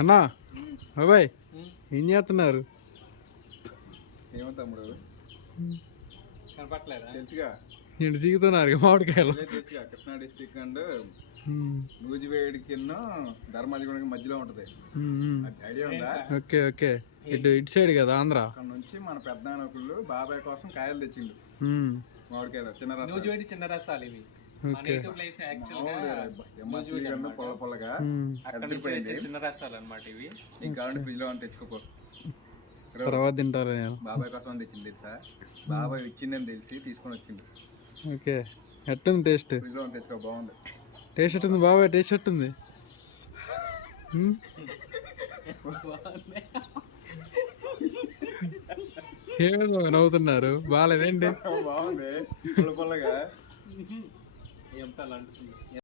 అన్నా బాబాయ్ ఏం చేస్తున్నారు? ఏమో తమ్ముడు కనపట్లేదా? తెలుసుగా నేను దిగుతున్నారు మామిడికాయలు. తెలుసుగా కృష్ణా డిస్టిక్ అండ్ నూజివేడి కింద ధర్మాజిగూడకి మధ్యలో ఉంటది. ఐడియా ఉందా? Okay okay. ఇటు సైడ్ కదా ఆంధ్ర. అక్కడ నుంచి మన పెద్దనాన్నకుళ్ళు బాబాయ్ కోసం కాయలు తెచ్చిండు. మామిడికాయలు చిన్న రసాలు. నూజివేడి చిన్న రసాలు ఇవి. మా నేటివ్ ప్లేస్ యాక్చువల్ గా పొల పొలగా అక్కడ నుంచి వచ్చే చిన్న రసాలు అన్నమాట ఇవి. ఇంకా కావాలంటే ఫ్రిడ్జ్ లో తెచ్చుకోపో. తర్వాత తింటారు. నేను బాబాయ్ కోసం తెచ్చింది తెలుసా? బాబాయ్ ఇచ్చిందని తెలిసి తీసుకొని వచ్చింది. ఓకే. ఎట్టుంది టేస్ట్? ఫ్రిడ్జ్ లో తెచ్చుకో, బాగుంది. టేస్ట్ ఎట్టుంది బాబాయ్? టేస్ట్ ఎట్టుంది? ఏమో నవ్వుతున్నారు. బాగాలేదేంటి? బాగుంది పొల పొలగా. ఏమిటో అలా అంటుంది.